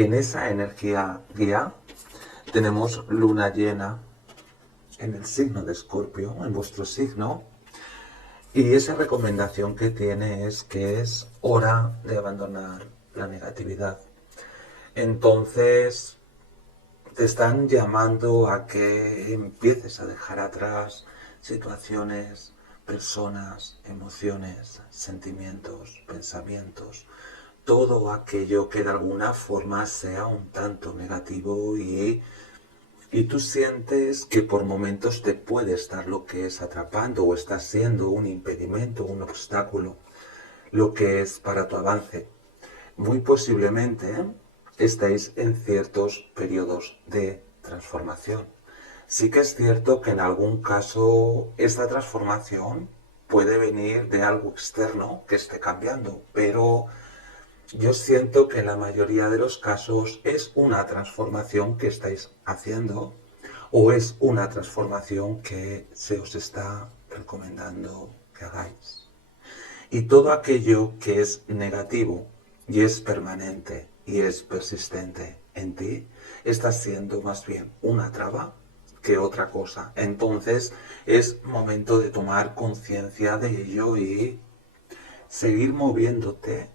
En esa energía guía tenemos luna llena en el signo de Escorpio, en vuestro signo, y esa recomendación que tiene es que es hora de abandonar la negatividad. Entonces, te están llamando a que empieces a dejar atrás situaciones, personas, emociones, sentimientos, pensamientos, todo aquello que de alguna forma sea un tanto negativo y tú sientes que por momentos te puede estar lo que es atrapando o está siendo un impedimento, un obstáculo, lo que es para tu avance. Muy posiblemente estáis en ciertos periodos de transformación. Sí que es cierto que en algún caso esta transformación puede venir de algo externo que esté cambiando, pero yo siento que en la mayoría de los casos es una transformación que estáis haciendo o es una transformación que se os está recomendando que hagáis. Y todo aquello que es negativo y es permanente y es persistente en ti, está siendo más bien una traba que otra cosa. Entonces es momento de tomar conciencia de ello y seguir moviéndote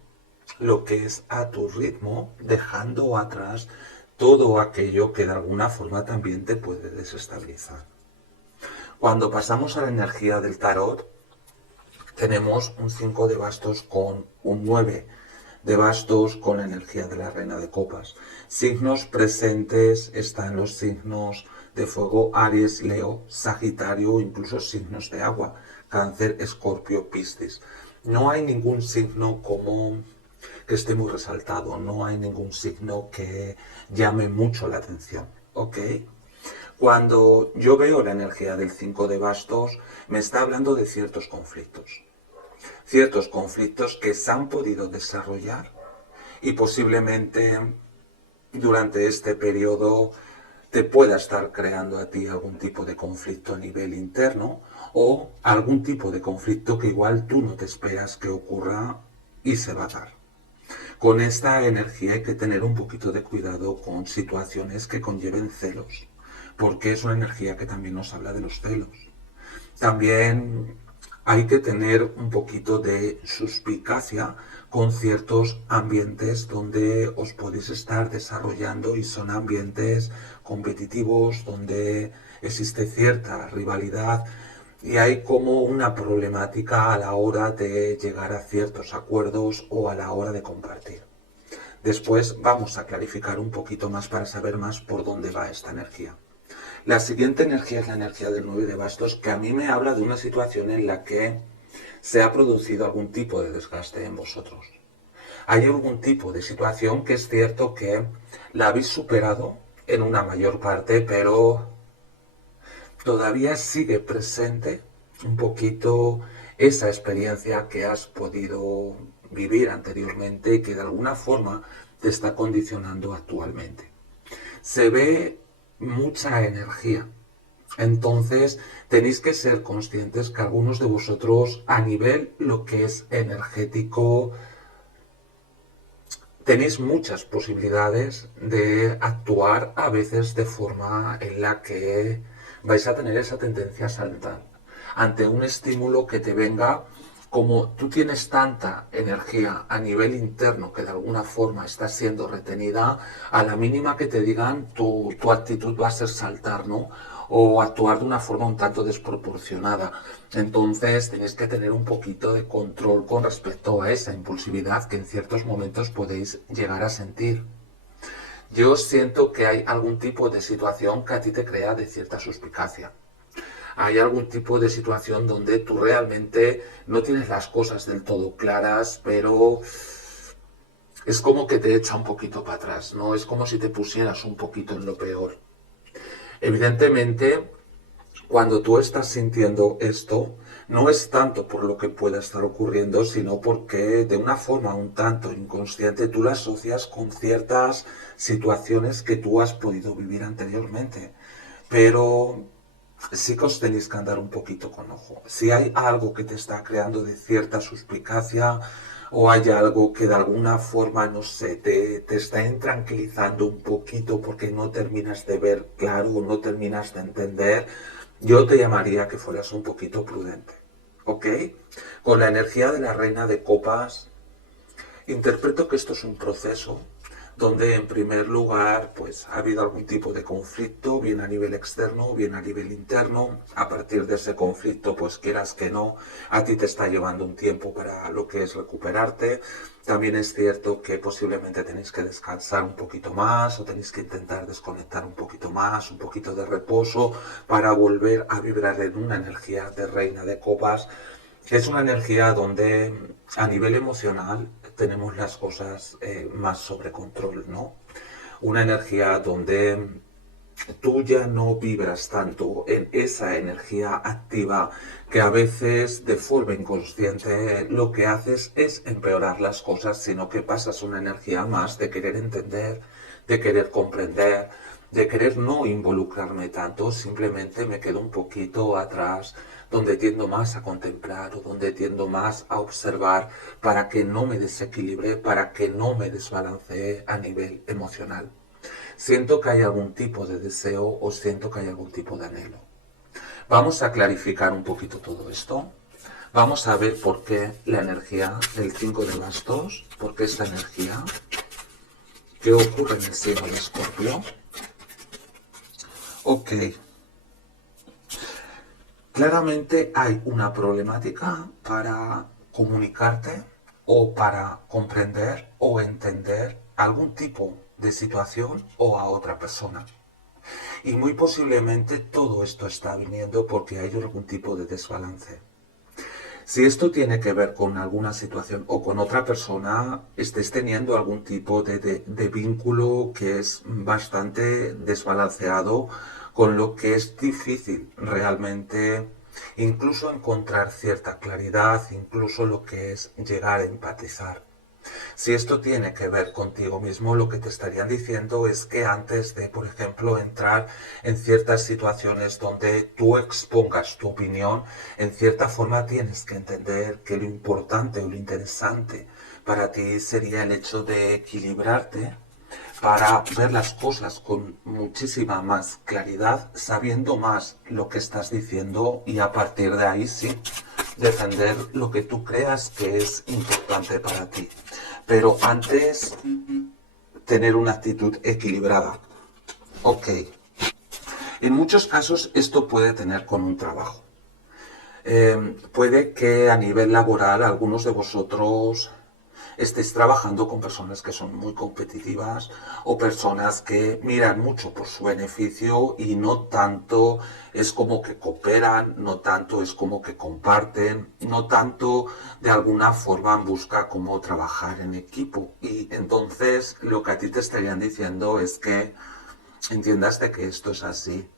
lo que es a tu ritmo, dejando atrás todo aquello que de alguna forma también te puede desestabilizar. Cuando pasamos a la energía del tarot, tenemos un 5 de bastos con un 9 de bastos con energía de la reina de copas. Signos presentes están los signos de fuego, Aries, Leo, Sagitario, incluso signos de agua, Cáncer, Escorpio, Piscis. No hay ningún signo como que esté muy resaltado, no hay ningún signo que llame mucho la atención, ¿ok? Cuando yo veo la energía del 5 de bastos, me está hablando de ciertos conflictos que se han podido desarrollar y posiblemente durante este periodo te pueda estar creando a ti algún tipo de conflicto a nivel interno o algún tipo de conflicto que igual tú no te esperas que ocurra y se va a dar. Con esta energía hay que tener un poquito de cuidado con situaciones que conlleven celos, porque es una energía que también nos habla de los celos. También hay que tener un poquito de suspicacia con ciertos ambientes donde os podéis estar desarrollando y son ambientes competitivos donde existe cierta rivalidad y hay como una problemática a la hora de llegar a ciertos acuerdos o a la hora de compartir. Después vamos a clarificar un poquito más para saber más por dónde va esta energía. La siguiente energía es la energía del 9 de bastos, que a mí me habla de una situación en la que se ha producido algún tipo de desgaste en vosotros. Hay algún tipo de situación que es cierto que la habéis superado en una mayor parte, pero todavía sigue presente un poquito esa experiencia que has podido vivir anteriormente y que de alguna forma te está condicionando actualmente. Se ve mucha energía. Entonces tenéis que ser conscientes que algunos de vosotros a nivel lo que es energético tenéis muchas posibilidades de actuar a veces de forma en la que vais a tener esa tendencia a saltar ante un estímulo que te venga. Como tú tienes tanta energía a nivel interno que de alguna forma está siendo retenida, a la mínima que te digan tu actitud va a ser saltar, ¿no? O actuar de una forma un tanto desproporcionada. Entonces tenéis que tener un poquito de control con respecto a esa impulsividad que en ciertos momentos podéis llegar a sentir. Yo siento que hay algún tipo de situación que a ti te crea de cierta suspicacia. Hay algún tipo de situación donde tú realmente no tienes las cosas del todo claras, pero es como que te echa un poquito para atrás, ¿no? Es como si te pusieras un poquito en lo peor. Evidentemente, cuando tú estás sintiendo esto, no es tanto por lo que pueda estar ocurriendo, sino porque de una forma un tanto inconsciente tú la asocias con ciertas situaciones que tú has podido vivir anteriormente. Pero sí que os tenéis que andar un poquito con ojo. Si hay algo que te está creando de cierta suspicacia o hay algo que de alguna forma, no sé, te está intranquilizando un poquito porque no terminas de ver claro o no terminas de entender, yo te llamaría que fueras un poquito prudente, ¿ok? Con la energía de la reina de copas, interpreto que esto es un proceso donde en primer lugar pues ha habido algún tipo de conflicto, bien a nivel externo, bien a nivel interno. A partir de ese conflicto, pues quieras que no, a ti te está llevando un tiempo para lo que es recuperarte. También es cierto que posiblemente tenéis que descansar un poquito más o tenéis que intentar desconectar un poquito más, un poquito de reposo para volver a vibrar en una energía de reina de copas. Es una energía donde a nivel emocional tenemos las cosas más sobre control, ¿no? Una energía donde tú ya no vibras tanto en esa energía activa que a veces de forma inconsciente lo que haces es empeorar las cosas, sino que pasas una energía más de querer entender, de querer comprender, de querer no involucrarme tanto, simplemente me quedo un poquito atrás, donde tiendo más a contemplar o donde tiendo más a observar para que no me desequilibre, para que no me desbalancee a nivel emocional. Siento que hay algún tipo de deseo o siento que hay algún tipo de anhelo. Vamos a clarificar un poquito todo esto. Vamos a ver por qué la energía del 5 de bastos, por qué esta energía, qué ocurre en el signo de Escorpio. Ok, claramente hay una problemática para comunicarte o para comprender o entender algún tipo de situación o a otra persona. Y muy posiblemente todo esto está viniendo porque hay algún tipo de desbalance. Si esto tiene que ver con alguna situación o con otra persona, estés teniendo algún tipo de vínculo que es bastante desbalanceado, con lo que es difícil realmente incluso encontrar cierta claridad, incluso lo que es llegar a empatizar. Si esto tiene que ver contigo mismo, lo que te estarían diciendo es que antes de, por ejemplo, entrar en ciertas situaciones donde tú expongas tu opinión, en cierta forma tienes que entender que lo importante o lo interesante para ti sería el hecho de equilibrarte para ver las cosas con muchísima más claridad, sabiendo más lo que estás diciendo y a partir de ahí sí, defender lo que tú creas que es importante para ti. Pero antes, tener una actitud equilibrada. Ok. En muchos casos esto puede tener con un trabajo. Puede que a nivel laboral algunos de vosotros estéis trabajando con personas que son muy competitivas o personas que miran mucho por su beneficio y no tanto es como que cooperan, no tanto es como que comparten, no tanto de alguna forma busca cómo trabajar en equipo. Y entonces lo que a ti te estarían diciendo es que entiendas de que esto es así,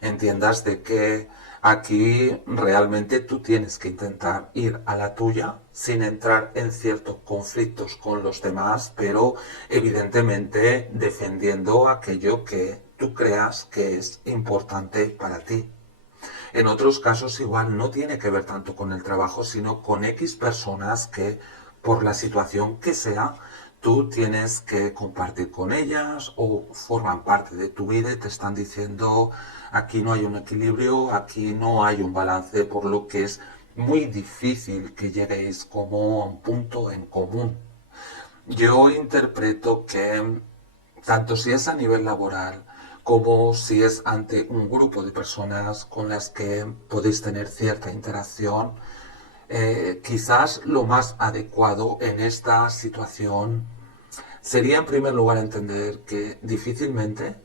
entiendas de que aquí realmente tú tienes que intentar ir a la tuya sin entrar en ciertos conflictos con los demás, pero evidentemente defendiendo aquello que tú creas que es importante para ti. En otros casos igual no tiene que ver tanto con el trabajo, sino con X personas que por la situación que sea, tú tienes que compartir con ellas o forman parte de tu vida y te están diciendo aquí no hay un equilibrio, aquí no hay un balance, por lo que es muy difícil que lleguéis como a un punto en común. Yo interpreto que tanto si es a nivel laboral como si es ante un grupo de personas con las que podéis tener cierta interacción, quizás lo más adecuado en esta situación sería en primer lugar entender que difícilmente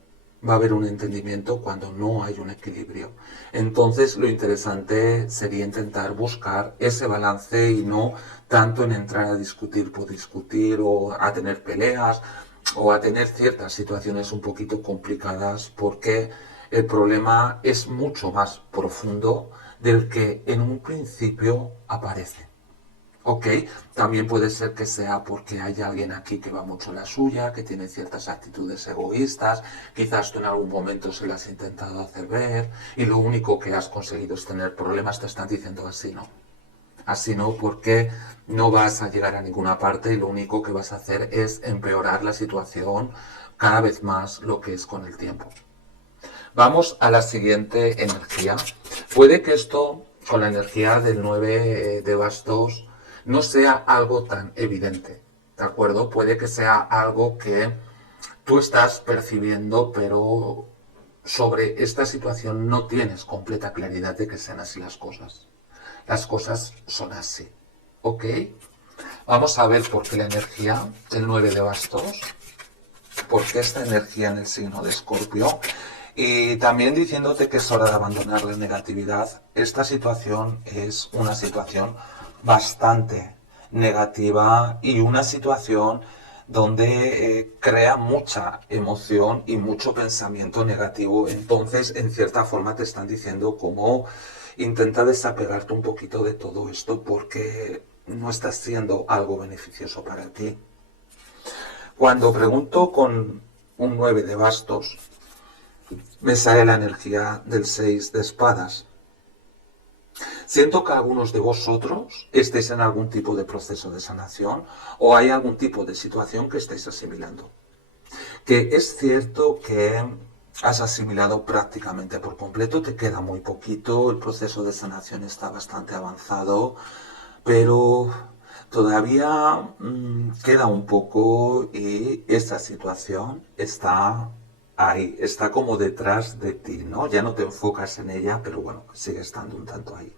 va a haber un entendimiento cuando no hay un equilibrio. Entonces lo interesante sería intentar buscar ese balance y no tanto en entrar a discutir por discutir o a tener peleas o a tener ciertas situaciones un poquito complicadas porque el problema es mucho más profundo del que en un principio aparece. Ok, también puede ser que sea porque hay alguien aquí que va mucho la suya, que tiene ciertas actitudes egoístas, quizás tú en algún momento se las has intentado hacer ver y lo único que has conseguido es tener problemas, te están diciendo así, ¿no? Así no, porque no vas a llegar a ninguna parte y lo único que vas a hacer es empeorar la situación cada vez más, lo que es con el tiempo. Vamos a la siguiente energía. Puede que esto, con la energía del 9 de bastos, no sea algo tan evidente, ¿de acuerdo? Puede que sea algo que tú estás percibiendo, pero sobre esta situación no tienes completa claridad de que sean así las cosas. Las cosas son así, ¿ok? Vamos a ver por qué la energía del 9 de bastos, por qué esta energía en el signo de Escorpio. Y también diciéndote que es hora de abandonar la negatividad. Esta situación es una situación bastante negativa y una situación donde crea mucha emoción y mucho pensamiento negativo. Entonces, en cierta forma te están diciendo cómo intenta desapegarte un poquito de todo esto porque no está siendo algo beneficioso para ti. Cuando pregunto con un 9 de bastos, me sale la energía del 6 de espadas. Siento que algunos de vosotros estéis en algún tipo de proceso de sanación o hay algún tipo de situación que estáis asimilando. Que es cierto que has asimilado prácticamente por completo, te queda muy poquito, el proceso de sanación está bastante avanzado, pero todavía queda un poco y esa situación está ahí, está como detrás de ti, ¿no? Ya no te enfocas en ella, pero bueno, sigue estando un tanto ahí.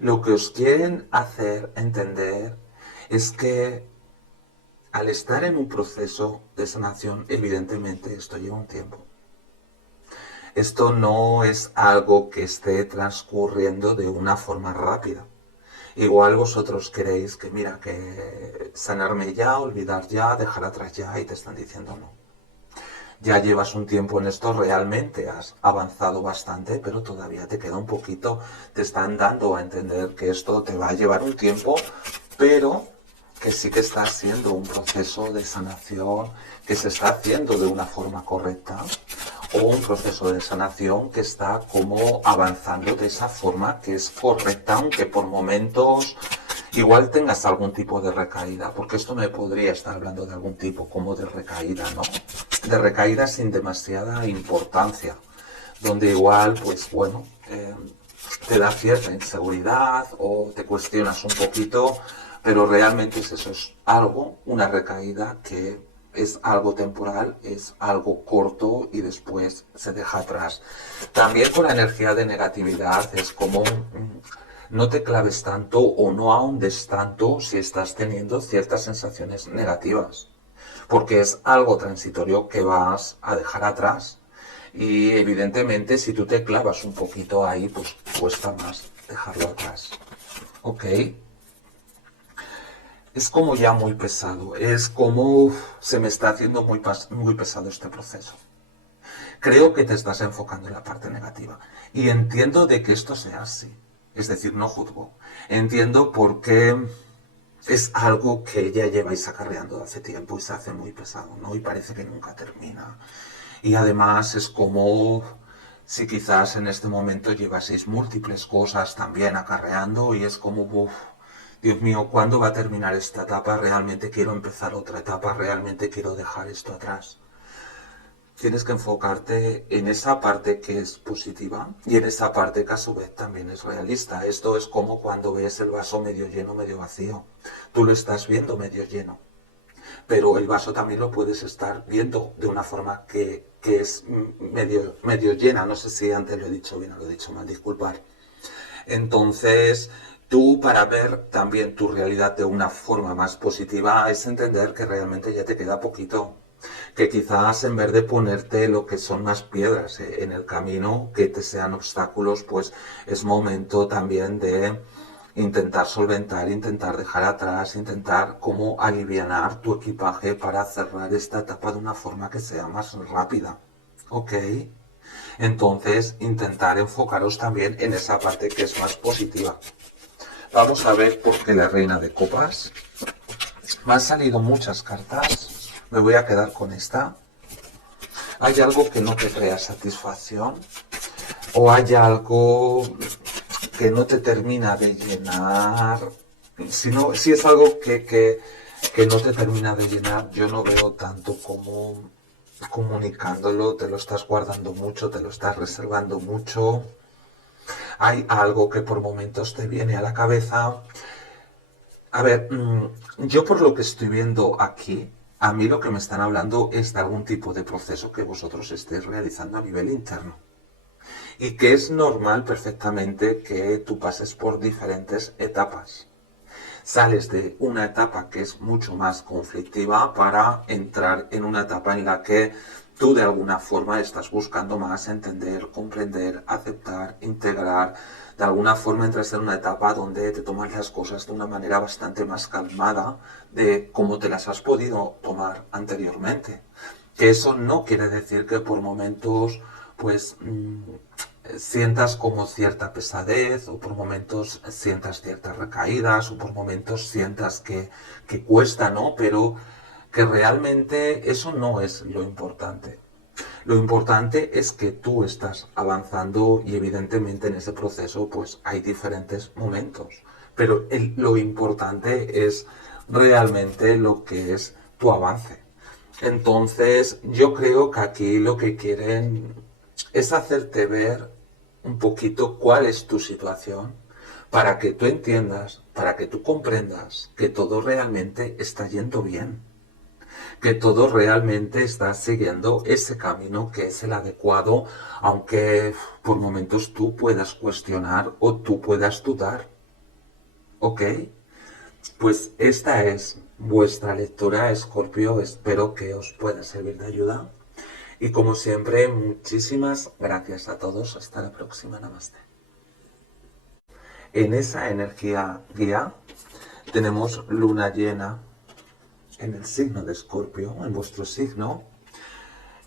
Lo que os quieren hacer entender es que al estar en un proceso de sanación, evidentemente esto lleva un tiempo. Esto no es algo que esté transcurriendo de una forma rápida. Igual vosotros queréis que, mira, que sanarme ya, olvidar ya, dejar atrás ya, y te están diciendo no. Ya llevas un tiempo en esto, realmente has avanzado bastante, pero todavía te queda un poquito. Te están dando a entender que esto te va a llevar un tiempo, pero que sí que está haciendo un proceso de sanación, que se está haciendo de una forma correcta, o un proceso de sanación que está como avanzando de esa forma que es correcta, aunque por momentos igual tengas algún tipo de recaída, porque esto me podría estar hablando de algún tipo como de recaída, ¿no? De recaída sin demasiada importancia, donde igual, pues bueno, te da cierta inseguridad o te cuestionas un poquito, pero realmente es eso, es algo, una recaída que es algo temporal, es algo corto y después se deja atrás. También con la energía de negatividad es como no te claves tanto o no ahondes tanto si estás teniendo ciertas sensaciones negativas, porque es algo transitorio que vas a dejar atrás y evidentemente si tú te clavas un poquito ahí, pues cuesta más dejarlo atrás. ¿Ok? Es como ya muy pesado, es como se me está haciendo muy pesado este proceso. Creo que te estás enfocando en la parte negativa y entiendo de que esto sea así, es decir, no juzgo. Entiendo por qué es algo que ya lleváis acarreando hace tiempo y se hace muy pesado, ¿no? Y parece que nunca termina. Y además es como si quizás en este momento llevaseis múltiples cosas también acarreando y es como, uff, Dios mío, ¿cuándo va a terminar esta etapa? Realmente quiero empezar otra etapa, realmente quiero dejar esto atrás. Tienes que enfocarte en esa parte que es positiva y en esa parte que a su vez también es realista. Esto es como cuando ves el vaso medio lleno, medio vacío. Tú lo estás viendo medio lleno, pero el vaso también lo puedes estar viendo de una forma que es medio llena. No sé si antes lo he dicho bien o lo he dicho mal, disculpar. Entonces, tú para ver también tu realidad de una forma más positiva es entender que realmente ya te queda poquito. Que quizás en vez de ponerte lo que son más piedras en el camino, que te sean obstáculos, pues es momento también de intentar solventar, intentar dejar atrás, intentar como alivianar tu equipaje para cerrar esta etapa de una forma que sea más rápida. ¿Ok? Entonces, intentar enfocaros también en esa parte que es más positiva. Vamos a ver por qué la reina de copas. Me han salido muchas cartas. Me voy a quedar con esta. ¿Hay algo que no te crea satisfacción? ¿O hay algo que no te termina de llenar, si es algo que no te termina de llenar, yo no veo tanto como comunicándolo, te lo estás guardando mucho, te lo estás reservando mucho. Hay algo que por momentos te viene a la cabeza. A ver, yo por lo que estoy viendo aquí, a mí lo que me están hablando es de algún tipo de proceso que vosotros estéis realizando a nivel interno. Y que es normal perfectamente que tú pases por diferentes etapas. Sales de una etapa que es mucho más conflictiva para entrar en una etapa en la que tú de alguna forma estás buscando más entender, comprender, aceptar, integrar. De alguna forma entras en una etapa donde te tomas las cosas de una manera bastante más calmada de cómo te las has podido tomar anteriormente. Que eso no quiere decir que por momentos pues sientas como cierta pesadez o por momentos sientas ciertas recaídas o por momentos sientas que cuesta, ¿no? Pero que realmente eso no es lo importante. Lo importante es que tú estás avanzando y evidentemente en ese proceso pues hay diferentes momentos. Pero lo importante es realmente lo que es tu avance. Entonces yo creo que aquí lo que quieren es hacerte ver un poquito cuál es tu situación para que tú entiendas, para que tú comprendas que todo realmente está yendo bien, que todo realmente está siguiendo ese camino que es el adecuado, aunque por momentos tú puedas cuestionar o tú puedas dudar. ¿Ok? Pues esta es vuestra lectura, Escorpio. Espero que os pueda servir de ayuda. Y como siempre, muchísimas gracias a todos. Hasta la próxima. Namaste. En esa energía guía tenemos luna llena en el signo de Escorpio, en vuestro signo.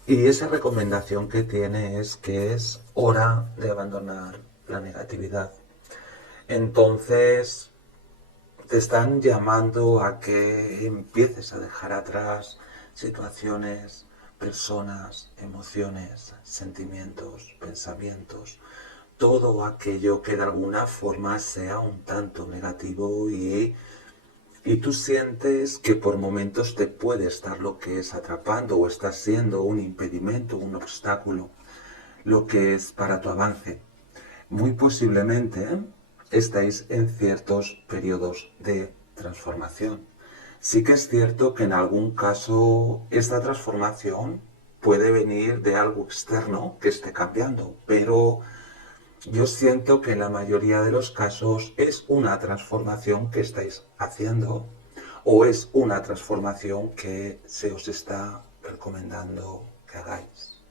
Y esa recomendación que tiene es que es hora de abandonar la negatividad. Entonces, te están llamando a que empieces a dejar atrás situaciones, personas, emociones, sentimientos, pensamientos, todo aquello que de alguna forma sea un tanto negativo y tú sientes que por momentos te puede estar lo que es atrapando o está siendo un impedimento, un obstáculo, lo que es para tu avance. Muy posiblemente estáis en ciertos periodos de transformación. Sí que es cierto que en algún caso esta transformación puede venir de algo externo que esté cambiando, pero yo siento que en la mayoría de los casos es una transformación que estáis haciendo o es una transformación que se os está recomendando que hagáis.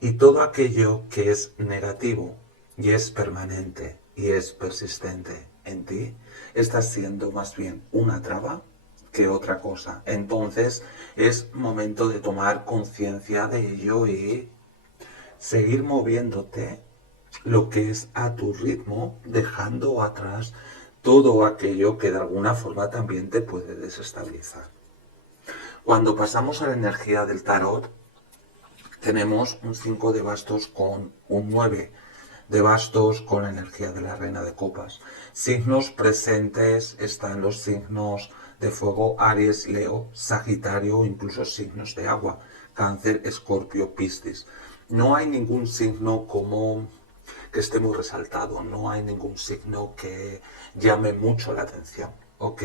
Y todo aquello que es negativo y es permanente y es persistente en ti, está siendo más bien una traba que otra cosa. Entonces es momento de tomar conciencia de ello y seguir moviéndote lo que es a tu ritmo, dejando atrás todo aquello que de alguna forma también te puede desestabilizar. Cuando pasamos a la energía del tarot, tenemos un 5 de bastos con un 9 de bastos con la energía de la reina de copas. Signos presentes están los signos de fuego, Aries, Leo, Sagitario, incluso signos de agua, Cáncer, Escorpio, Piscis. No hay ningún signo como que esté muy resaltado, no hay ningún signo que llame mucho la atención, ¿ok?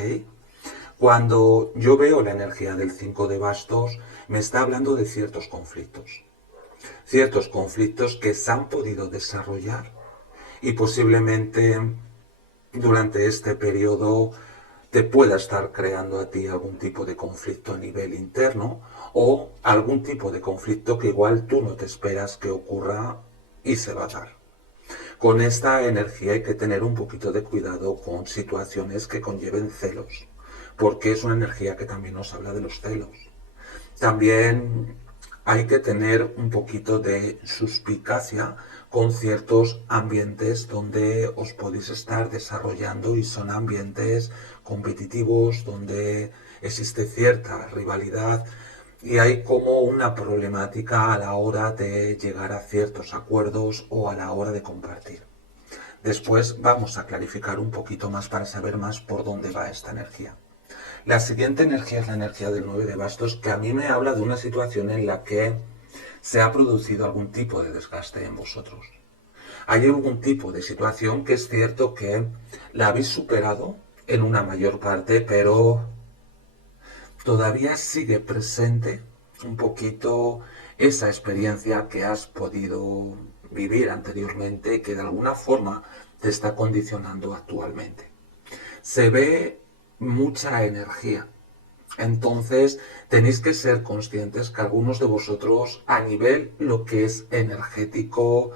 Cuando yo veo la energía del 5 de bastos, me está hablando de ciertos conflictos que se han podido desarrollar y posiblemente durante este periodo te pueda estar creando a ti algún tipo de conflicto a nivel interno o algún tipo de conflicto que igual tú no te esperas que ocurra y se va a dar. Con esta energía hay que tener un poquito de cuidado con situaciones que conlleven celos, porque es una energía que también nos habla de los celos. También hay que tener un poquito de suspicacia con ciertos ambientes donde os podéis estar desarrollando y son ambientes competitivos donde existe cierta rivalidad y hay como una problemática a la hora de llegar a ciertos acuerdos o a la hora de compartir. Después vamos a clarificar un poquito más para saber más por dónde va esta energía. La siguiente energía es la energía del 9 de bastos, que a mí me habla de una situación en la que se ha producido algún tipo de desgaste en vosotros. Hay algún tipo de situación que es cierto que la habéis superado en una mayor parte, pero todavía sigue presente un poquito esa experiencia que has podido vivir anteriormente y que de alguna forma te está condicionando actualmente. Se ve mucha energía. Entonces tenéis que ser conscientes que algunos de vosotros a nivel lo que es energético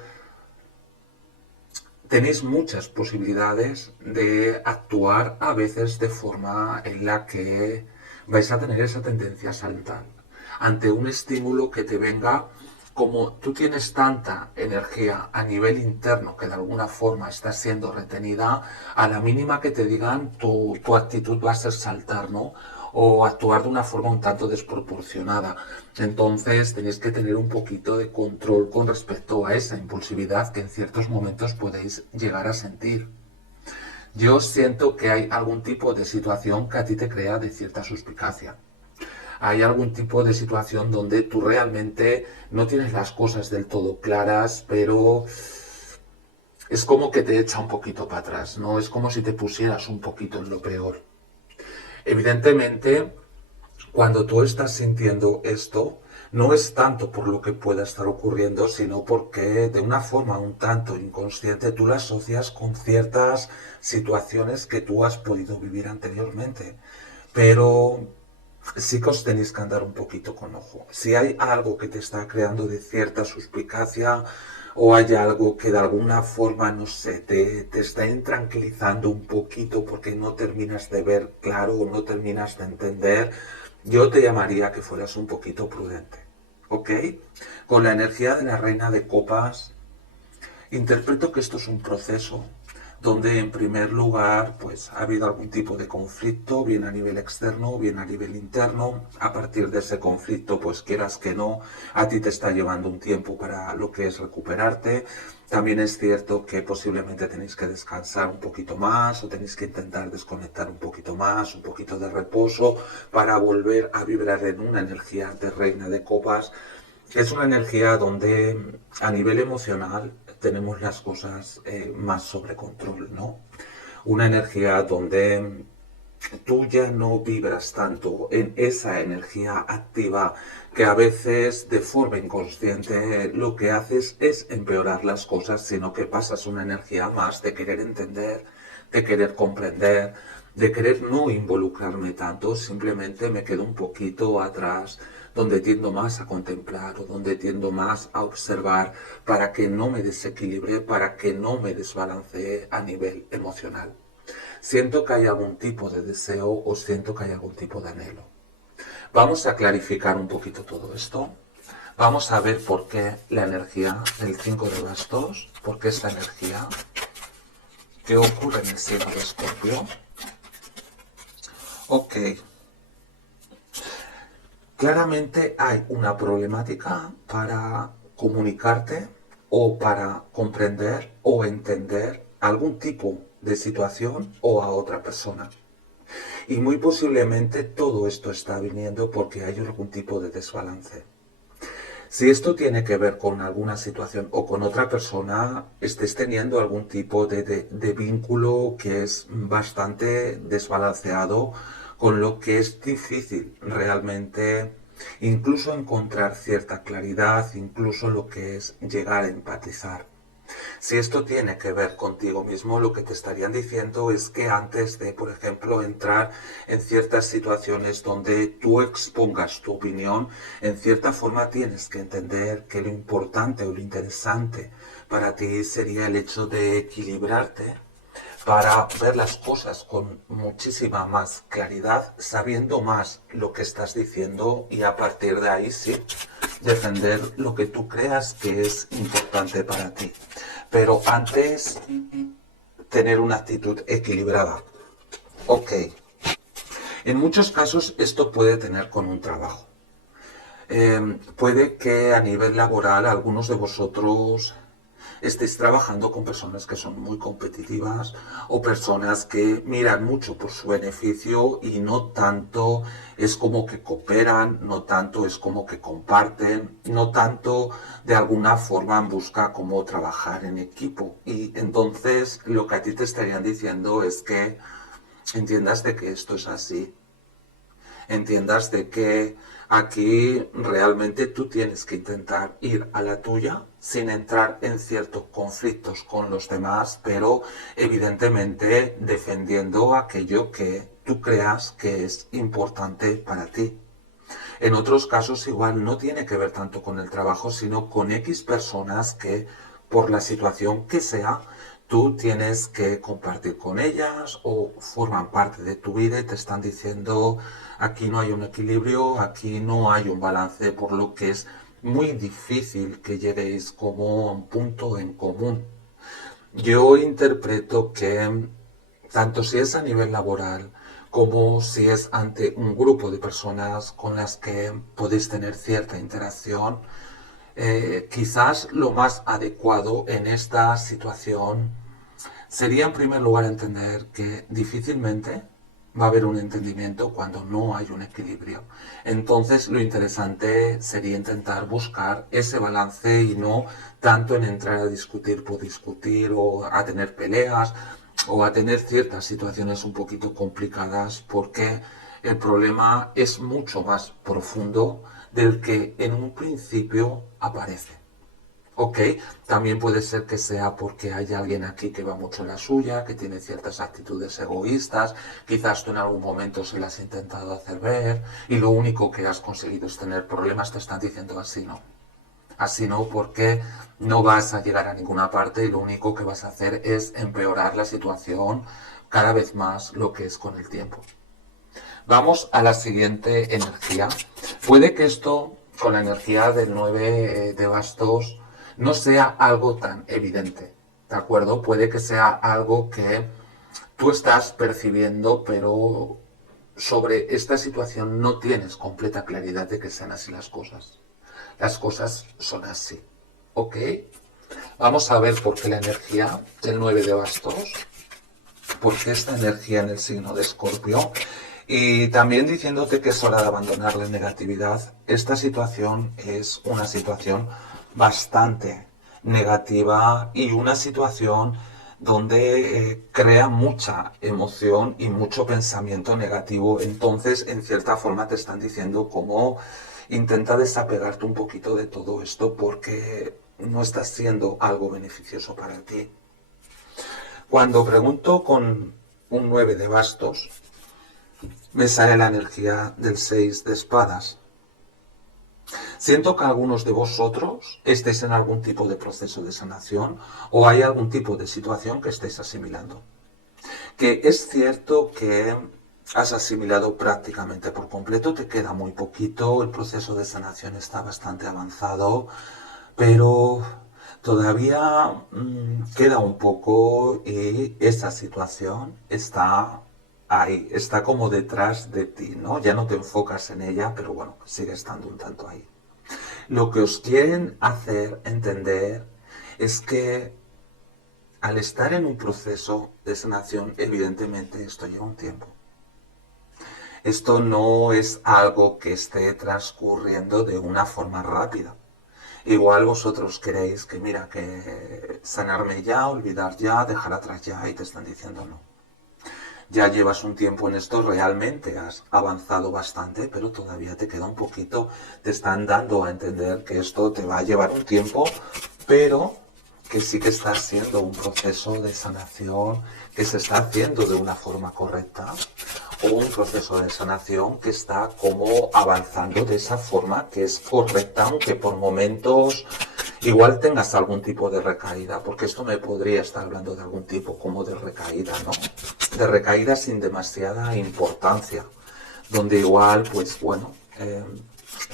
tenéis muchas posibilidades de actuar a veces de forma en la que vais a tener esa tendencia a saltar ante un estímulo que te venga. Como tú tienes tanta energía a nivel interno que de alguna forma está siendo retenida, a la mínima que te digan tu actitud va a ser saltar, ¿no? O actuar de una forma un tanto desproporcionada. Entonces tenéis que tener un poquito de control con respecto a esa impulsividad que en ciertos momentos podéis llegar a sentir. Yo siento que hay algún tipo de situación que a ti te crea de cierta suspicacia. Hay algún tipo de situación donde tú realmente no tienes las cosas del todo claras, pero es como que te echa un poquito para atrás, ¿no? Es como si te pusieras un poquito en lo peor. Evidentemente, cuando tú estás sintiendo esto, no es tanto por lo que pueda estar ocurriendo, sino porque de una forma un tanto inconsciente tú la asocias con ciertas situaciones que tú has podido vivir anteriormente. Pero sí que os tenéis que andar un poquito con ojo. Si hay algo que te está creando de cierta suspicacia o hay algo que de alguna forma, no sé, te está intranquilizando un poquito porque no terminas de ver claro o no terminas de entender, yo te llamaría que fueras un poquito prudente. ¿Ok? Con la energía de la reina de copas, interpreto que esto es un proceso donde en primer lugar pues ha habido algún tipo de conflicto, bien a nivel externo, bien a nivel interno. A partir de ese conflicto, pues quieras que no, a ti te está llevando un tiempo para lo que es recuperarte. También es cierto que posiblemente tenéis que descansar un poquito más o tenéis que intentar desconectar un poquito más, un poquito de reposo para volver a vibrar en una energía de reina de copas. Es una energía donde a nivel emocional tenemos las cosas más sobre control, ¿no? Una energía donde tú ya no vibras tanto en esa energía activa que a veces de forma inconsciente lo que haces es empeorar las cosas, sino que pasas una energía más de querer entender, de querer comprender, de querer no involucrarme tanto, simplemente me quedo un poquito atrás, donde tiendo más a contemplar o donde tiendo más a observar para que no me desequilibre, para que no me desbalancee a nivel emocional. Siento que hay algún tipo de deseo o siento que hay algún tipo de anhelo. Vamos a clarificar un poquito todo esto. Vamos a ver por qué la energía del 5 de bastos, por qué esta energía, qué ocurre en el signo de Escorpio. Ok. Claramente hay una problemática para comunicarte o para comprender o entender algún tipo de situación o a otra persona. Y muy posiblemente todo esto está viniendo porque hay algún tipo de desbalance. Si esto tiene que ver con alguna situación o con otra persona, estés teniendo algún tipo de vínculo que es bastante desbalanceado, con lo que es difícil realmente incluso encontrar cierta claridad, incluso lo que es llegar a empatizar. Si esto tiene que ver contigo mismo, lo que te estarían diciendo es que antes de, por ejemplo, entrar en ciertas situaciones donde tú expongas tu opinión, en cierta forma tienes que entender que lo importante o lo interesante para ti sería el hecho de equilibrarte para ver las cosas con muchísima más claridad, sabiendo más lo que estás diciendo y a partir de ahí sí, defender lo que tú creas que es importante para ti. Pero antes, tener una actitud equilibrada. Ok. En muchos casos esto puede tener con un trabajo. Puede que a nivel laboral algunos de vosotros estéis trabajando con personas que son muy competitivas o personas que miran mucho por su beneficio y no tanto es como que cooperan, no tanto es como que comparten, no tanto de alguna forma busca cómo trabajar en equipo. Y entonces lo que a ti te estarían diciendo es que entiendas de que esto es así, entiendas de que aquí realmente tú tienes que intentar ir a la tuya sin entrar en ciertos conflictos con los demás, pero evidentemente defendiendo aquello que tú creas que es importante para ti. En otros casos igual no tiene que ver tanto con el trabajo, sino con X personas que por la situación que sea, tú tienes que compartir con ellas o forman parte de tu vida y te están diciendo aquí no hay un equilibrio, aquí no hay un balance, por lo que es muy difícil que lleguéis como a un punto en común. Yo interpreto que tanto si es a nivel laboral como si es ante un grupo de personas con las que podéis tener cierta interacción, quizás lo más adecuado en esta situación sería en primer lugar entender que difícilmente va a haber un entendimiento cuando no hay un equilibrio. Entonces lo interesante sería intentar buscar ese balance y no tanto en entrar a discutir por discutir o a tener peleas o a tener ciertas situaciones un poquito complicadas porque el problema es mucho más profundo del que en un principio aparece. Ok, también puede ser que sea porque hay alguien aquí que va mucho en la suya, que tiene ciertas actitudes egoístas, quizás tú en algún momento se las has intentado hacer ver y lo único que has conseguido es tener problemas, te están diciendo así no. Así no, porque no vas a llegar a ninguna parte y lo único que vas a hacer es empeorar la situación cada vez más lo que es con el tiempo. Vamos a la siguiente energía. Puede que esto, con la energía del 9 de bastos, no sea algo tan evidente, ¿de acuerdo? Puede que sea algo que tú estás percibiendo, pero sobre esta situación no tienes completa claridad de que sean así las cosas. Las cosas son así, ¿ok? Vamos a ver por qué la energía del 9 de bastos, por qué esta energía en el signo de Escorpio. Y también diciéndote que es hora de abandonar la negatividad. Esta situación es una situación bastante negativa y una situación donde crea mucha emoción y mucho pensamiento negativo. Entonces, en cierta forma te están diciendo cómo intenta desapegarte un poquito de todo esto porque no está siendo algo beneficioso para ti. Cuando pregunto con un 9 de bastos, me sale la energía del 6 de espadas. Siento que algunos de vosotros estéis en algún tipo de proceso de sanación o hay algún tipo de situación que estéis asimilando. Que es cierto que has asimilado prácticamente por completo, te queda muy poquito, el proceso de sanación está bastante avanzado, pero todavía queda un poco y esa situación está ahí, está como detrás de ti, ¿no? Ya no te enfocas en ella, pero bueno, sigue estando un tanto ahí. Lo que os quieren hacer entender es que al estar en un proceso de sanación, evidentemente esto lleva un tiempo. Esto no es algo que esté transcurriendo de una forma rápida. Igual vosotros queréis que, mira, que sanarme ya, olvidar ya, dejar atrás ya, y te están diciendo no. Ya llevas un tiempo en esto, realmente has avanzado bastante, pero todavía te queda un poquito, te están dando a entender que esto te va a llevar un tiempo, pero que sí que está siendo un proceso de sanación que se está haciendo de una forma correcta o un proceso de sanación que está como avanzando de esa forma que es correcta, aunque por momentos igual tengas algún tipo de recaída, porque esto me podría estar hablando de algún tipo como de recaída, ¿no? De recaída sin demasiada importancia, donde igual, pues bueno,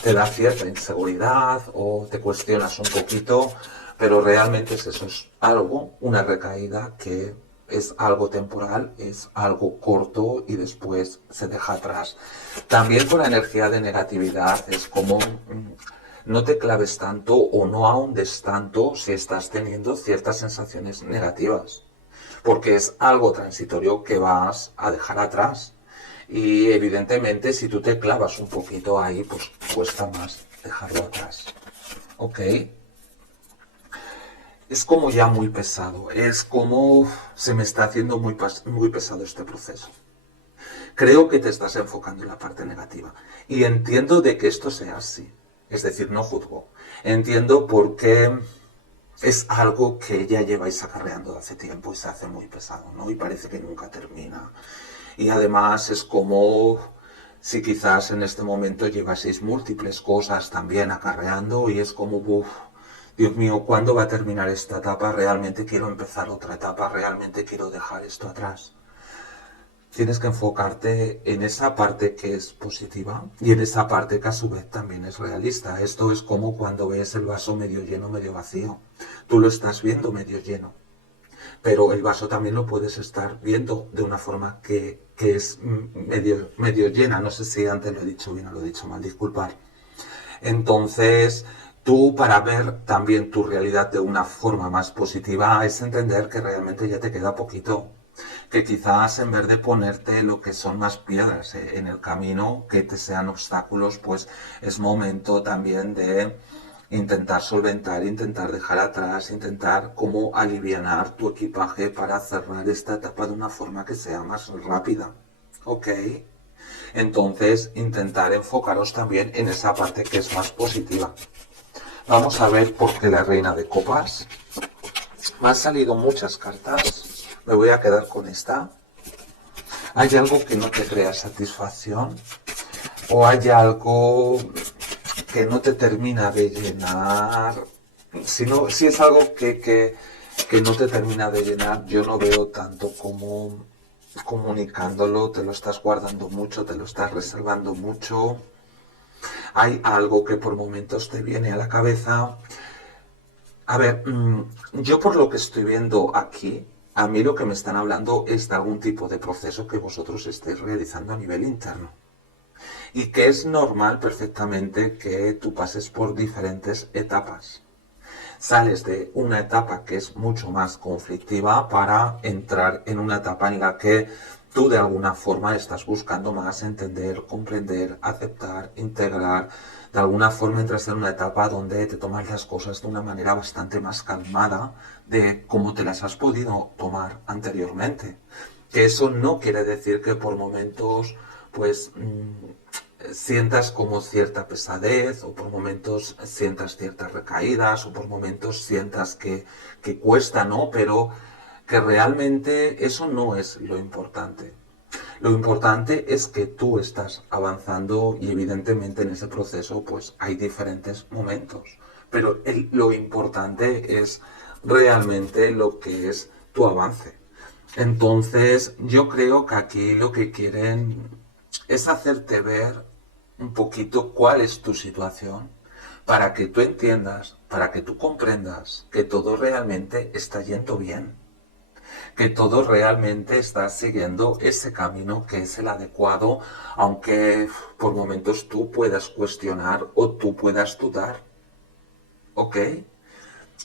te da cierta inseguridad o te cuestionas un poquito, pero realmente es eso, es algo, una recaída que es algo temporal, es algo corto y después se deja atrás. También con la energía de negatividad es como no te claves tanto o no ahondes tanto si estás teniendo ciertas sensaciones negativas, porque es algo transitorio que vas a dejar atrás. Y evidentemente si tú te clavas un poquito ahí, pues cuesta más dejarlo atrás. ¿Ok? Es como ya muy pesado, es como se me está haciendo muy pesado este proceso. Creo que te estás enfocando en la parte negativa y entiendo de que esto sea así, es decir, no juzgo. Entiendo por qué es algo que ya lleváis acarreando de hace tiempo y se hace muy pesado, ¿no? Y parece que nunca termina. Y además es como si quizás en este momento llevaseis múltiples cosas también acarreando y es como, uff, Dios mío, ¿cuándo va a terminar esta etapa? Realmente quiero empezar otra etapa, realmente quiero dejar esto atrás. Tienes que enfocarte en esa parte que es positiva y en esa parte que a su vez también es realista. Esto es como cuando ves el vaso medio lleno, medio vacío. Tú lo estás viendo medio lleno, pero el vaso también lo puedes estar viendo de una forma que es medio llena. No sé si antes lo he dicho bien o lo he dicho mal, disculpar. Entonces, tú para ver también tu realidad de una forma más positiva es entender que realmente ya te queda poquito. Que quizás en vez de ponerte lo que son más piedras en el camino, que te sean obstáculos, pues es momento también de intentar solventar, intentar dejar atrás, intentar como alivianar tu equipaje para cerrar esta etapa de una forma que sea más rápida. ¿Ok? Entonces, intentar enfocaros también en esa parte que es más positiva. Vamos a ver por qué la reina de copas. Me han salido muchas cartas. Me voy a quedar con esta. ¿Hay algo que no te crea satisfacción? ¿O hay algo que no te termina de llenar? Si es algo que no te termina de llenar, yo no veo tanto como comunicándolo, te lo estás guardando mucho, te lo estás reservando mucho. Hay algo que por momentos te viene a la cabeza. A ver, yo por lo que estoy viendo aquí, a mí lo que me están hablando es de algún tipo de proceso que vosotros estéis realizando a nivel interno. Y que es normal perfectamente que tú pases por diferentes etapas. Sales de una etapa que es mucho más conflictiva para entrar en una etapa en la que tú de alguna forma estás buscando más entender, comprender, aceptar, integrar. De alguna forma entras en una etapa donde te tomas las cosas de una manera bastante más calmada de cómo te las has podido tomar anteriormente. Que eso no quiere decir que por momentos pues sientas como cierta pesadez o por momentos sientas ciertas recaídas o por momentos sientas que cuesta, ¿no? Pero que realmente eso no es lo importante. Lo importante es que tú estás avanzando y evidentemente en ese proceso pues hay diferentes momentos. Pero lo importante es realmente lo que es tu avance. Entonces yo creo que aquí lo que quieren es hacerte ver un poquito cuál es tu situación para que tú entiendas, para que tú comprendas que todo realmente está yendo bien, que todo realmente está siguiendo ese camino que es el adecuado, aunque por momentos tú puedas cuestionar o tú puedas dudar. ¿Ok?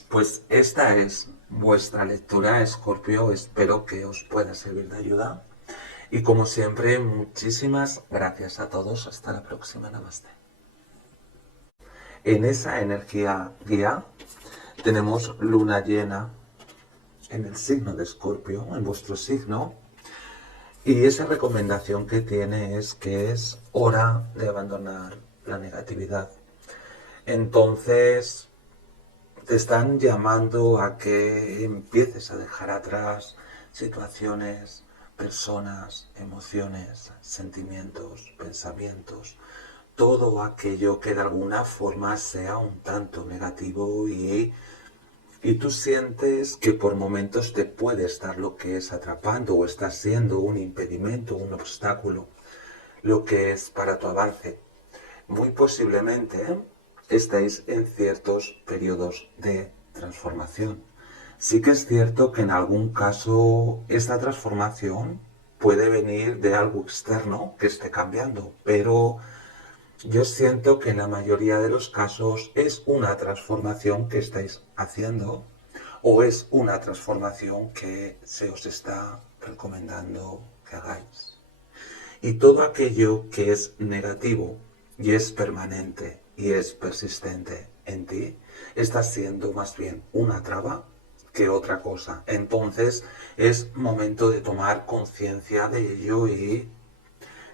Pues esta es vuestra lectura, Escorpio. Espero que os pueda servir de ayuda. Y como siempre, muchísimas gracias a todos. Hasta la próxima. Namaste. En esa energía guía tenemos luna llena en el signo de Escorpio, en vuestro signo. Y esa recomendación que tiene es que es hora de abandonar la negatividad. Entonces, te están llamando a que empieces a dejar atrás situaciones, personas, emociones, sentimientos, pensamientos, todo aquello que de alguna forma sea un tanto negativo y tú sientes que por momentos te puede estar lo que es atrapando o está siendo un impedimento, un obstáculo, lo que es para tu avance. Muy posiblemente estáis en ciertos periodos de transformación. Sí que es cierto que en algún caso esta transformación puede venir de algo externo que esté cambiando, pero Yo siento que en la mayoría de los casos es una transformación que estáis haciendo o es una transformación que se os está recomendando que hagáis. Y todo aquello que es negativo y es permanente y es persistente en ti, está siendo más bien una traba que otra cosa. Entonces es momento de tomar conciencia de ello y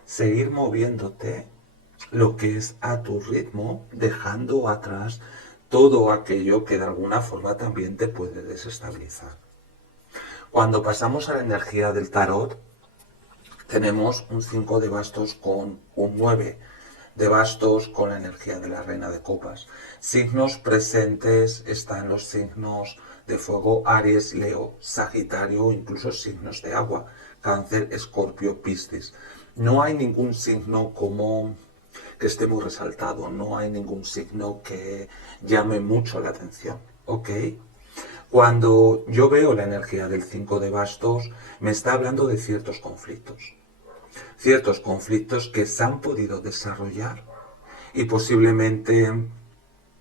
seguir moviéndote lo que es a tu ritmo, dejando atrás todo aquello que de alguna forma también te puede desestabilizar. Cuando pasamos a la energía del tarot, tenemos un 5 de bastos con un 9 de bastos con la energía de la reina de copas. Signos presentes están los signos de fuego, Aries, Leo, Sagitario o incluso signos de agua, Cáncer, Escorpio, Piscis. No hay ningún signo como que esté muy resaltado, no hay ningún signo que llame mucho la atención, ¿ok? Cuando yo veo la energía del 5 de bastos, me está hablando de ciertos conflictos que se han podido desarrollar y posiblemente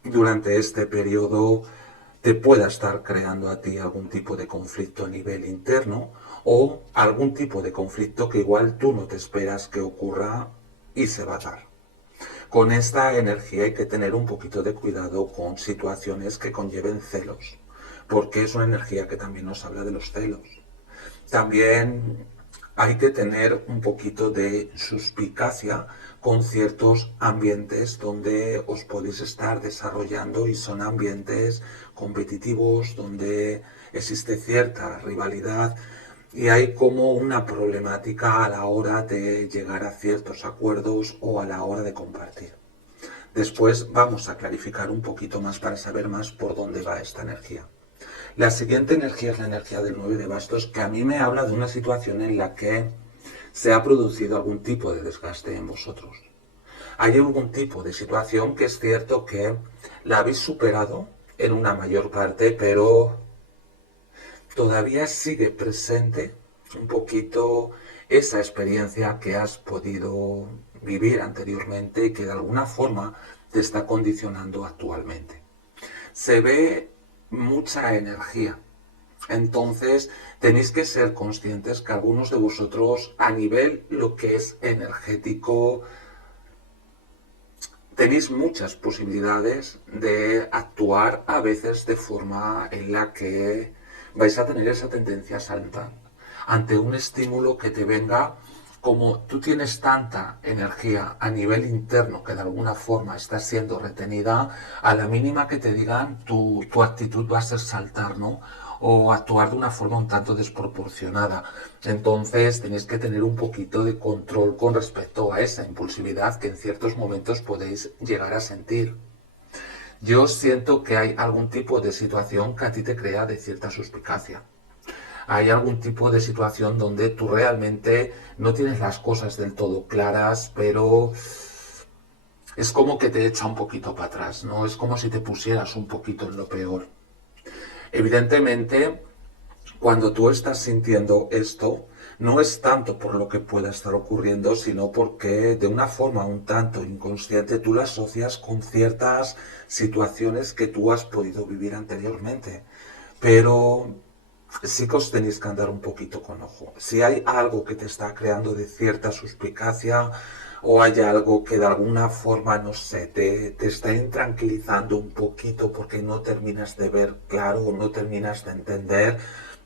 durante este periodo te pueda estar creando a ti algún tipo de conflicto a nivel interno o algún tipo de conflicto que igual tú no te esperas que ocurra y se va a dar. Con esta energía hay que tener un poquito de cuidado con situaciones que conlleven celos, porque es una energía que también nos habla de los celos. También hay que tener un poquito de suspicacia con ciertos ambientes donde os podéis estar desarrollando y son ambientes competitivos donde existe cierta rivalidad y hay como una problemática a la hora de llegar a ciertos acuerdos o a la hora de compartir. Después vamos a clarificar un poquito más para saber más por dónde va esta energía. La siguiente energía es la energía del 9 de bastos, que a mí me habla de una situación en la que se ha producido algún tipo de desgaste en vosotros. Hay algún tipo de situación que es cierto que la habéis superado en una mayor parte, pero todavía sigue presente un poquito esa experiencia que has podido vivir anteriormente y que de alguna forma te está condicionando actualmente. Se ve mucha energía. Entonces tenéis que ser conscientes que algunos de vosotros a nivel lo que es energético tenéis muchas posibilidades de actuar a veces de forma en la que vais a tener esa tendencia a saltar ante un estímulo que te venga. Como tú tienes tanta energía a nivel interno que de alguna forma está siendo retenida, a la mínima que te digan tu actitud va a ser saltar, ¿no? O actuar de una forma un tanto desproporcionada. Entonces tenéis que tener un poquito de control con respecto a esa impulsividad que en ciertos momentos podéis llegar a sentir. Yo siento que hay algún tipo de situación que a ti te crea de cierta suspicacia. Hay algún tipo de situación donde tú realmente no tienes las cosas del todo claras, pero es como que te echa un poquito para atrás, ¿no? Es como si te pusieras un poquito en lo peor. Evidentemente, cuando tú estás sintiendo esto, no es tanto por lo que pueda estar ocurriendo, sino porque de una forma un tanto inconsciente tú la asocias con ciertas situaciones que tú has podido vivir anteriormente. Pero sí que os tenéis que andar un poquito con ojo. Si hay algo que te está creando de cierta suspicacia o hay algo que de alguna forma, no sé, te está intranquilizando un poquito porque no terminas de ver claro o no terminas de entender,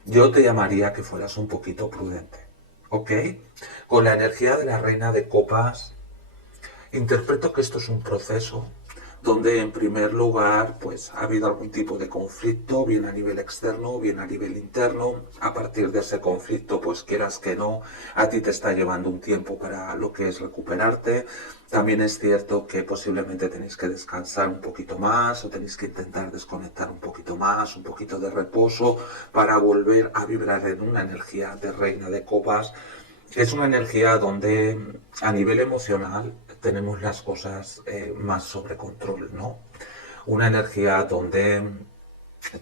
yo te llamaría que fueras un poquito prudente. ¿Ok? Con la energía de la reina de copas, interpreto que esto es un proceso donde en primer lugar pues ha habido algún tipo de conflicto, bien a nivel externo, bien a nivel interno. A partir de ese conflicto, pues quieras que no, a ti te está llevando un tiempo para lo que es recuperarte. También es cierto que posiblemente tenéis que descansar un poquito más o tenéis que intentar desconectar un poquito más, un poquito de reposo para volver a vibrar en una energía de reina de copas. Es una energía donde a nivel emocional tenemos las cosas más sobre control, ¿no? Una energía donde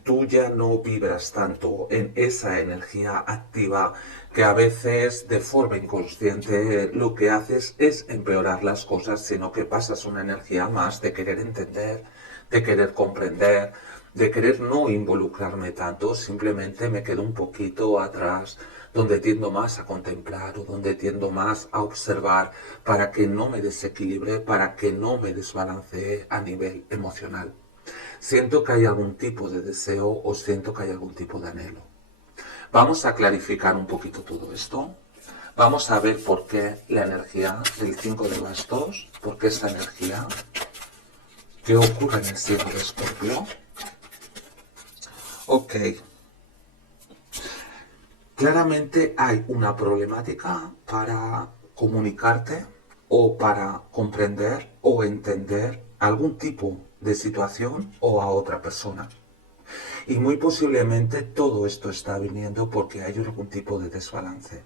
tú ya no vibras tanto en esa energía activa que a veces de forma inconsciente lo que haces es empeorar las cosas, sino que pasas una energía más de querer entender, de querer comprender, de querer no involucrarme tanto, simplemente me quedo un poquito atrás, donde tiendo más a contemplar o donde tiendo más a observar para que no me desequilibre, para que no me desbalancee a nivel emocional. Siento que hay algún tipo de deseo o siento que hay algún tipo de anhelo. Vamos a clarificar un poquito todo esto. Vamos a ver por qué la energía del 5 de bastos, por qué esta energía, qué ocurre en el signo de Escorpio. Ok. Claramente hay una problemática para comunicarte o para comprender o entender algún tipo de situación o a otra persona. Y muy posiblemente todo esto está viniendo porque hay algún tipo de desbalance.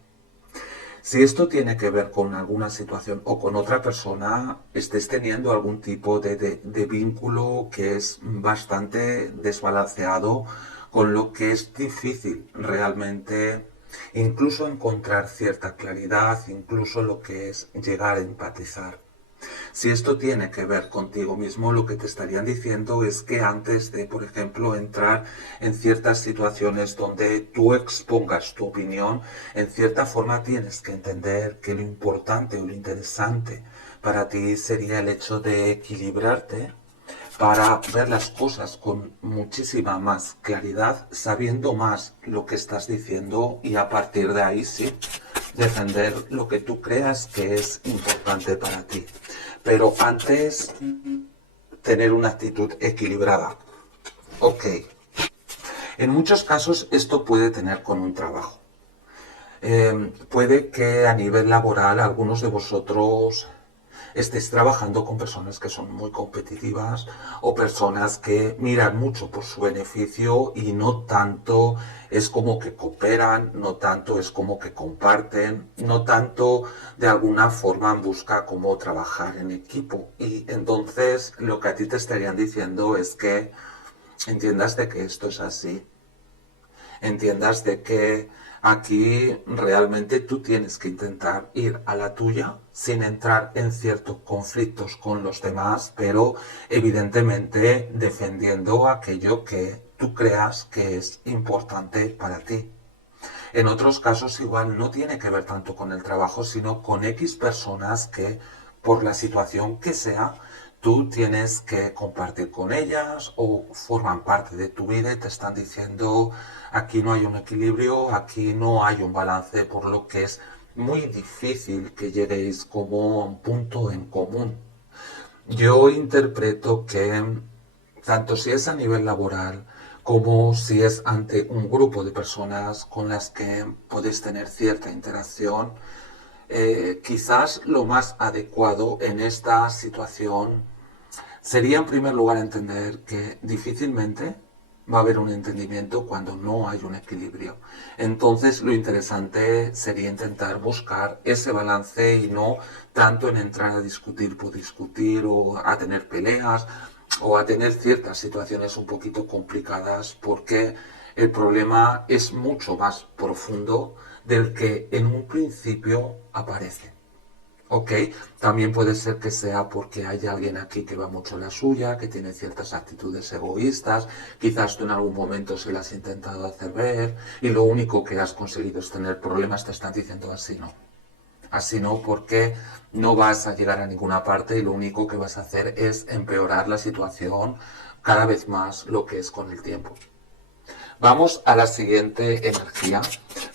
Si esto tiene que ver con alguna situación o con otra persona, estés teniendo algún tipo de vínculo que es bastante desbalanceado, con lo que es difícil realmente incluso encontrar cierta claridad, incluso lo que es llegar a empatizar. Si esto tiene que ver contigo mismo, lo que te estarían diciendo es que antes de, por ejemplo, entrar en ciertas situaciones donde tú expongas tu opinión, en cierta forma tienes que entender que lo importante o lo interesante para ti sería el hecho de equilibrarte para ver las cosas con muchísima más claridad, sabiendo más lo que estás diciendo y a partir de ahí sí, defender lo que tú creas que es importante para ti. Pero antes, tener una actitud equilibrada. Ok. En muchos casos esto puede tener con un trabajo. Puede que a nivel laboral algunos de vosotros estéis trabajando con personas que son muy competitivas o personas que miran mucho por su beneficio y no tanto es como que cooperan, no tanto es como que comparten, no tanto de alguna forma busca cómo trabajar en equipo. Y entonces lo que a ti te estarían diciendo es que entiendas de que esto es así, entiendas de que aquí realmente tú tienes que intentar ir a la tuya sin entrar en ciertos conflictos con los demás, pero evidentemente defendiendo aquello que tú creas que es importante para ti. En otros casos igual no tiene que ver tanto con el trabajo, sino con X personas que por la situación que sea, tú tienes que compartir con ellas o forman parte de tu vida y te están diciendo aquí no hay un equilibrio, aquí no hay un balance, por lo que es muy difícil que lleguéis como a un punto en común. Yo interpreto que tanto si es a nivel laboral como si es ante un grupo de personas con las que podéis tener cierta interacción, quizás lo más adecuado en esta situación sería en primer lugar entender que difícilmente va a haber un entendimiento cuando no hay un equilibrio. Entonces lo interesante sería intentar buscar ese balance y no tanto en entrar a discutir por discutir o a tener peleas o a tener ciertas situaciones un poquito complicadas porque el problema es mucho más profundo del que en un principio aparece. Ok, también puede ser que sea porque hay alguien aquí que va mucho en la suya, que tiene ciertas actitudes egoístas, quizás tú en algún momento se las has intentado hacer ver y lo único que has conseguido es tener problemas, te están diciendo así no. Así no, porque no vas a llegar a ninguna parte y lo único que vas a hacer es empeorar la situación cada vez más lo que es con el tiempo. Vamos a la siguiente energía.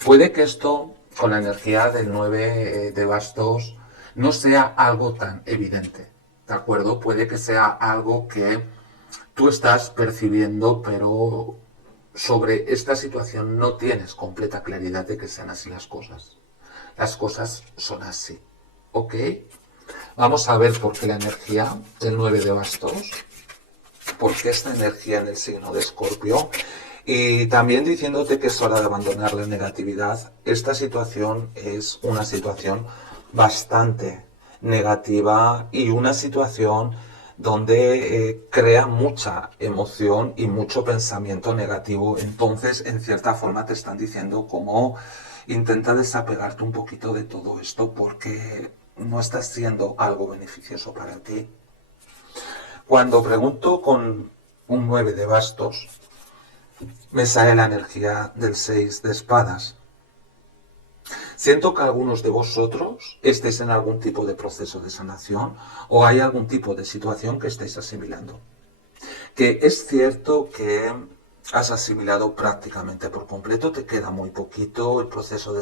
Puede que esto, con la energía del 9 de bastos, no sea algo tan evidente, ¿de acuerdo? Puede que sea algo que tú estás percibiendo, pero sobre esta situación no tienes completa claridad de que sean así las cosas. Las cosas son así, ¿ok? Vamos a ver por qué la energía del 9 de bastos, por qué esta energía en el signo de Escorpio. Y también diciéndote que es hora de abandonar la negatividad. Esta situación es una situación bastante negativa y una situación donde crea mucha emoción y mucho pensamiento negativo. Entonces, en cierta forma te están diciendo cómo intenta desapegarte un poquito de todo esto porque no está siendo algo beneficioso para ti. Cuando pregunto con un 9 de bastos, me sale la energía del 6 de espadas. Siento que algunos de vosotros estéis en algún tipo de proceso de sanación o hay algún tipo de situación que estéis asimilando. Que es cierto que has asimilado prácticamente por completo, te queda muy poquito, el proceso de